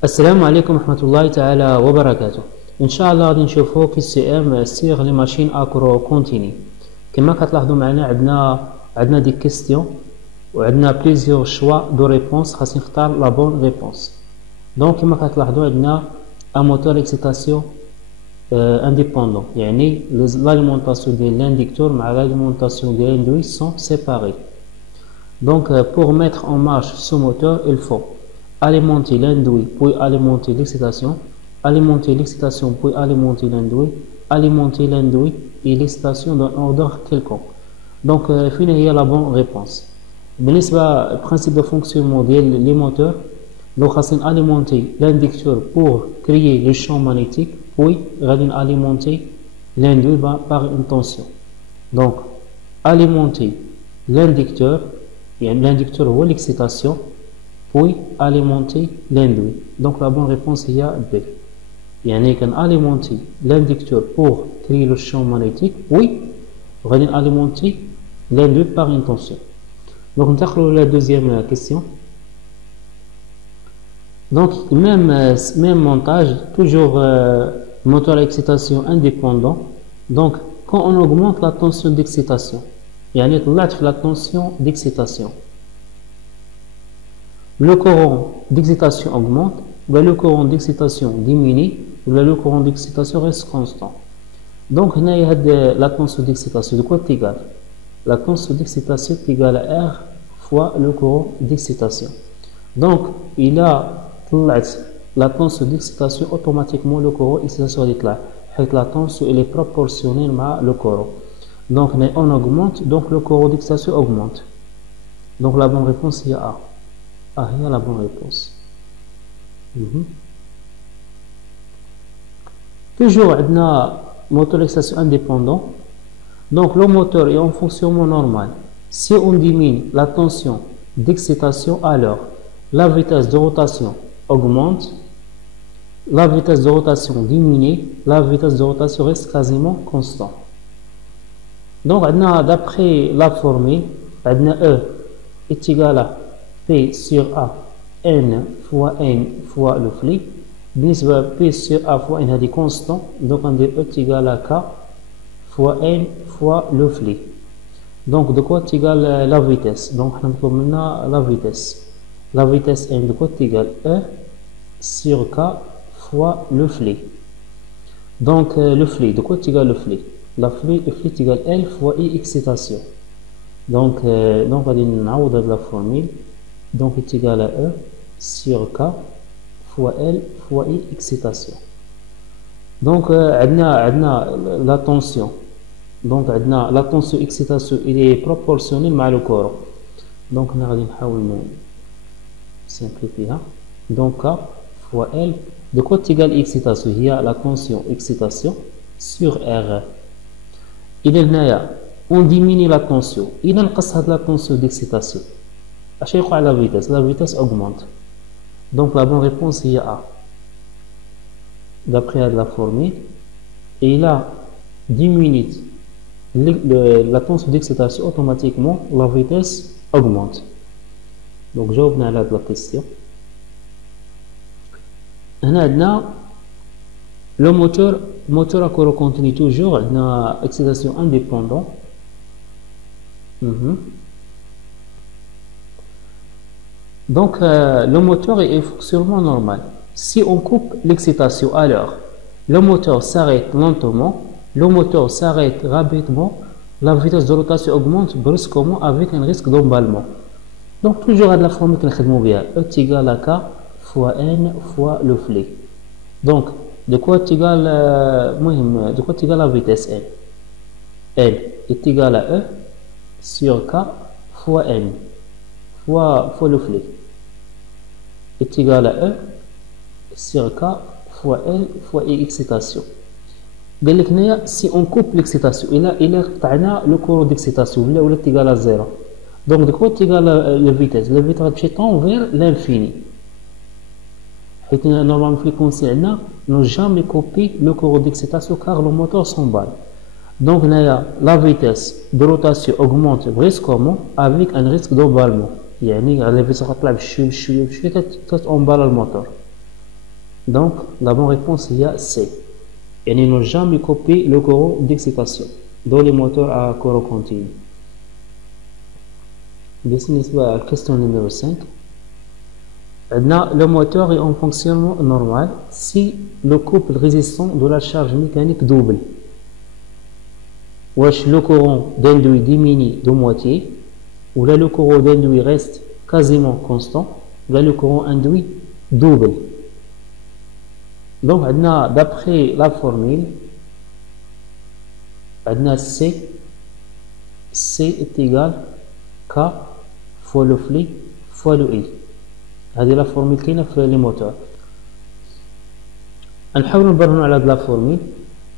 السلام عليكم ورحمة الله تعالى وبركاته. إن شاء الله غادي نشوفو كي سي ام سيغ لي ماشين اكرو كونتيني. كما كتلاحظوا معنا عندنا دي كيستيون وعندنا بليزيور شوا دو ريبونس، خاصني نختار لا بون ريبونس. دونك كما كتلاحظوا عندنا ان موتور اكسيتاسيون انديبوندون، يعني l'alimentation de l'inducteur مع l'alimentation de l'induit sont séparés. Donc pour mettre en marche ce moteur, il faut alimenter l'induit puis alimenter l'excitation, alimenter l'excitation puis alimenter l'induit et l'excitation dans un ordre quelconque. Donc فين هي la bonne réponse. بالنسبة principe de fonctionnement ديال les moteurs، لو خاصين alimenter l'inducteur pour créer le champ magnétique puis غادي alimenter l'induit par une tension. Donc alimenter l'inducteur، يعني l'inducteur هو l'excitation puis alimenter l'induit. Donc la bonne réponse هي B. يعني كان alimenter l'inducteur pour créer le champ magnétique puis غادي alimenter l'induit par une tension. Donc ندخلوا la deuxième question. Donc même montage, toujours moteur à excitation indépendant. Donc quand on augmente la tension d'excitation، يعني طلعت في la tension d'excitation، le courant d'excitation augmente, le courant d'excitation diminue, le courant d'excitation reste constant. Donc la tension d'excitation de quoi est égale? La tension d'excitation est égale à R fois le courant d'excitation. Donc il a la tension d'excitation, automatiquement le courant d'excitation est là. La tension elle est proportionnelle à le courant. Donc on augmente, donc le courant d'excitation augmente. Donc la bonne réponse est A. A est la bonne réponse. Toujours on a moteur d'excitation indépendant. Donc le moteur est en fonctionnement normal. Si on diminue la tension d'excitation, alors la vitesse de rotation augmente, la vitesse de rotation diminue, la vitesse de rotation reste quasiment constante. Donc d'après la formule, E est égal à P sur A N fois le flux. بالنسبة P sur A fois N هذه constant، donc on dit E est égal à K fois N fois le flux. Donc de quoi est égal la vitesse? Donc on trouve maintenant la vitesse. La vitesse N de quoi est égal E sur K fois le flux. Donc le flux, de quoi est égal le flux? Le flux est égal L fois I excitation. Donc on va dire la formule. Donc est égal à E sur K fois L fois I excitation. Donc la tension. Donc la tension excitation il est proportionnelle à le courant. Donc on va simplifier. Donc K fois L de quoi est égal excitation? Il y a la tension excitation sur R. On diminue la tension. Il y a la tension d'excitation. À chaque fois la vitesse augmente. Donc la bonne réponse est A. D'après la formule, et il a diminué la tension d'excitation, automatiquement la vitesse augmente. Donc جاوبنا على la question. هنا le moteur à courant continu toujours عندنا excitation indépendant. Donc le moteur est fonctionnement normal. Si on coupe l'excitation, alors le moteur s'arrête lentement, le moteur s'arrête rapidement, la vitesse de rotation augmente brusquement avec un risque d'emballement. Donc toujours à la formule que nous avons, E est égal à K fois N fois le flux. Donc de quoi est égal la vitesse N? N est égal à E sur K fois N fois le flux est égal à E sur K fois L fois I excitation. Si on coupe l'excitation, il a le courant d'excitation, il est égal à 0. Donc de quoi est égal la vitesse? La vitesse tend vers l'infini. Normalement, nous n'avons jamais coupé le courant d'excitation car le moteur s'emballe. Donc la vitesse de rotation augmente brusquement avec un risque d'emballement. يعني على فيس غطلع بشويه بشويه بشويه كتأمبال الموتور. Donc, la bonne réponse il y a C. Et ils n'ont jamais copié le courant d'excitation dans les moteurs à courant continu. بالنسبة à la question numéro 5. Le moteur est en fonctionnement normal si le couple résistant de la charge mécanique double. Wesh le courant d'induit diminue de moitié, ou là le courant d'induit reste quasiment constant, ou là le courant induit double. Donc d'après la formule, C est égal K fois le flux fois le I. هذه la formule qui est في les moteurs. نحاول نبرهنوا على la formule.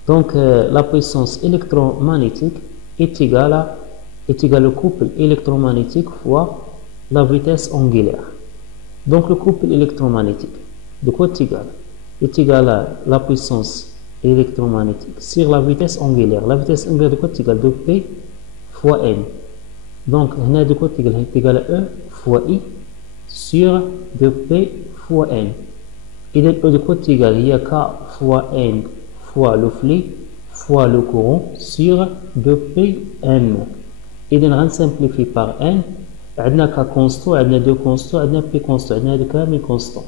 Donc la puissance électromagnétique est égale au couple électromagnétique fois la vitesse angulaire. Donc le couple électromagnétique, de quoi est égal? Est égal à la puissance électromagnétique sur la vitesse angulaire. La vitesse angulaire de quoi est égal? De P fois N. Donc de quoi est égal à E fois I sur 2P fois N. Et de quoi est égal? Il y a K fois N fois le flux fois le courant sur 2Pm. Et on va simplifier par N. On a K constant, on a 2 constants, on a P constant, on a 2 K constant.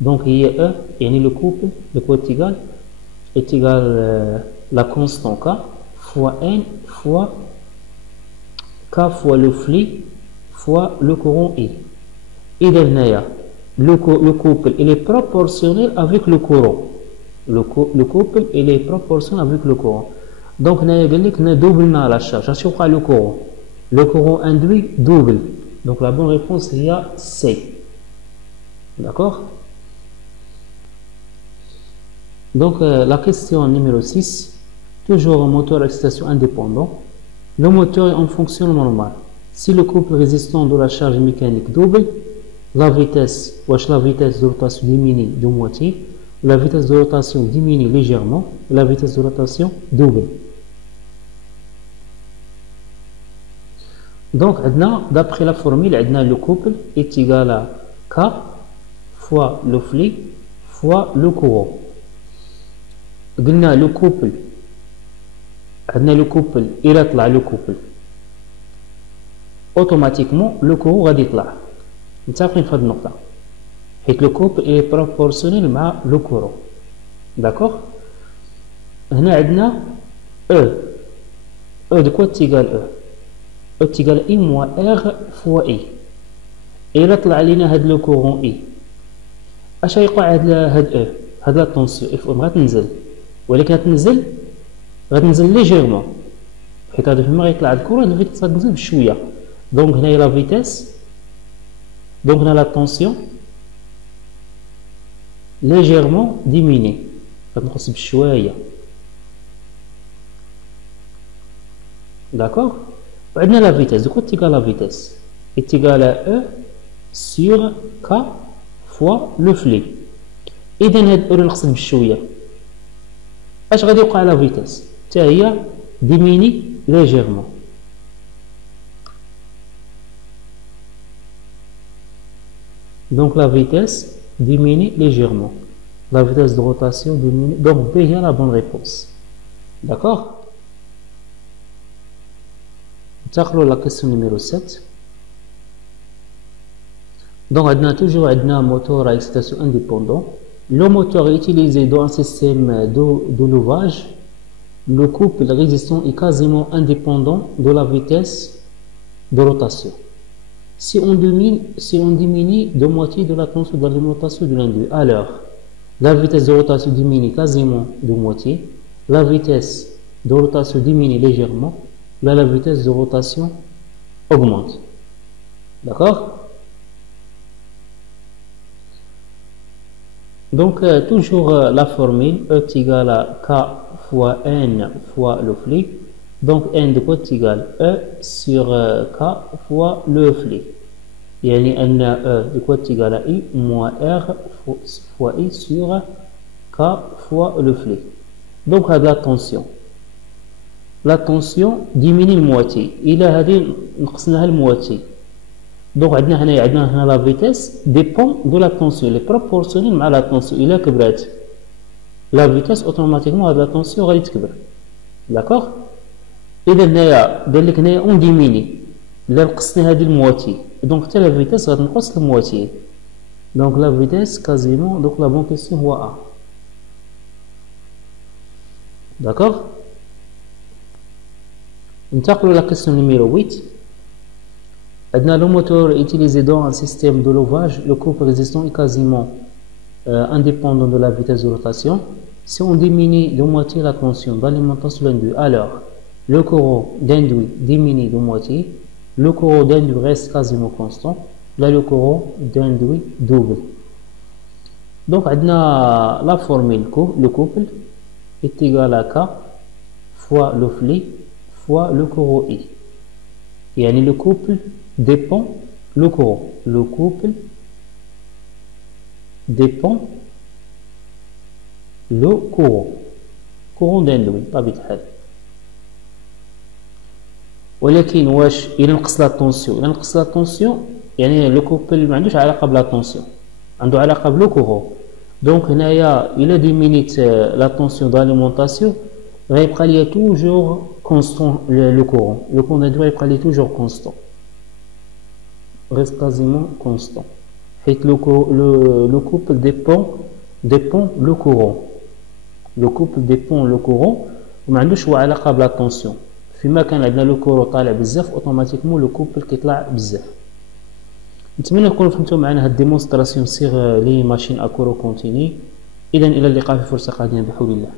Donc il y a E, et le couple de quoi est égal la constante K fois N fois K fois le flux fois le courant I. Et le couple il est proportionnel avec le courant. Le couple il est proportionnel avec le courant. Donc on a double la charge. Le courant induit double. Donc la bonne réponse il y a C. D'accord? Donc la question numéro 6. Toujours un moteur à excitation indépendant. Le moteur est en fonctionnement normal. Si le couple résistant de la charge mécanique double, la vitesse de rotation diminue de moitié, la vitesse de rotation diminue légèrement, la vitesse de rotation double. Donc, d'après la formule, le couple est égal à K fois le flux fois le courant. Le couple, il a le couple. Automatiquement, le courant va déclarer. متفقين في هذه النقطة حيث لو كوبل est proportionnel مع لو كورون. داكوغ هنا عندنا او دو كوا تيغال او تيغال اي موا ار فوا اي. إلا طلع لينا هاد لو كورون اي اش غيوقع هاد لا طونسيون اف ام غتنزل، ولكن غتنزل ليجيرمون حيت هذا فما غيطلع هاد الكورون الفيتيس غتنزل بشوية. دونك هنايا لا فيتيس. Donc on a la tension légèrement diminuée. D'accord? On a la vitesse. De quoi est égal à la vitesse? Est égal à E sur K fois le flux. Et donc on a la بشوية. اش غادي يوقع على la vitesse? حتى هي diminue légèrement. Donc la vitesse diminue légèrement. La vitesse de rotation diminue. Donc B est la bonne réponse. D'accord? La question numéro 7. Donc on a toujours un moteur à excitation indépendant. Le moteur est utilisé dans un système de levage. Le couple résistant est quasiment indépendant de la vitesse de rotation. Si on diminue de moitié de la tension de l'alimentation de l'induit, alors la vitesse de rotation diminue quasiment de moitié, la vitesse de rotation diminue légèrement, là la vitesse de rotation augmente. D'accord? Donc toujours la formule E est égal à K fois N fois le flux. Donc N de quoi est égal E sur K fois le flux. يعني أن E de quoi est égal à I moins R fois I sur K fois le flux. Donc la tension. La tension diminue de moitié. إلى هذه نقصناها المواتي. دونك عندنا هنا لا فيتيس ديبون دو لا طونسيون لي بروبورسيونيل مع لا طونسيون. الا كبرات لا فيتيس اوتوماتيكمون هاد لا طونسيون غادي تكبر. داكوغ. اذا هنايا قال لك هنايا اون ديميني، الا نقصنا هادي المواتي دونك حتى لا فيتيس غتنقص المواتي. دونك لا فيتيس كازيمون، دونك لا بون كيسيون هو ا. داكوغ. ننتقلوا لا كيسيون نيميرو 8. عندنا لو موتور utilisé dans un système de levage, le couple résistant est quasiment indépendant de la vitesse de rotation. Si on diminue de moitié la tension d'alimentation de l'induit, alors le courant d'induit diminue de moitié, le courant d'induit reste quasiment constant, là le courant d'induit double. Donc la formule le couple est égal à K fois le flux fois le courant I. يعني le couple dépend le courant. Le couple dépend le courant d'induit بطبيعة الحال. ولكن واش إلا نقص لا طونسيون يعني لو كوبل ما عندوش علاقة بلا طونسيون، عنده علاقة بلو كورون. دونك هنايا إلا ديمينيت لا طونسيون داليمونطاسيون غيبقى ليا توجور كونستون لو كورون d'induit غيبقى ليا توجور كونستون، reste quasiment constant. حيت le couple dépend le courant. Le couple dépend le courant وما عندوش هو علاقة بلا طونسيون. فيما كان عندنا لو كورون طالع بزاف اوتوماتيكمون لو كوبل كيطلع بزاف. نتمنى تكونوا فهمتوا معنا هاد ديمونستراسيون صيغ لي ماشين اكورو كونتيني. اذا الى اللقاء في فرصة قادمة بحول الله.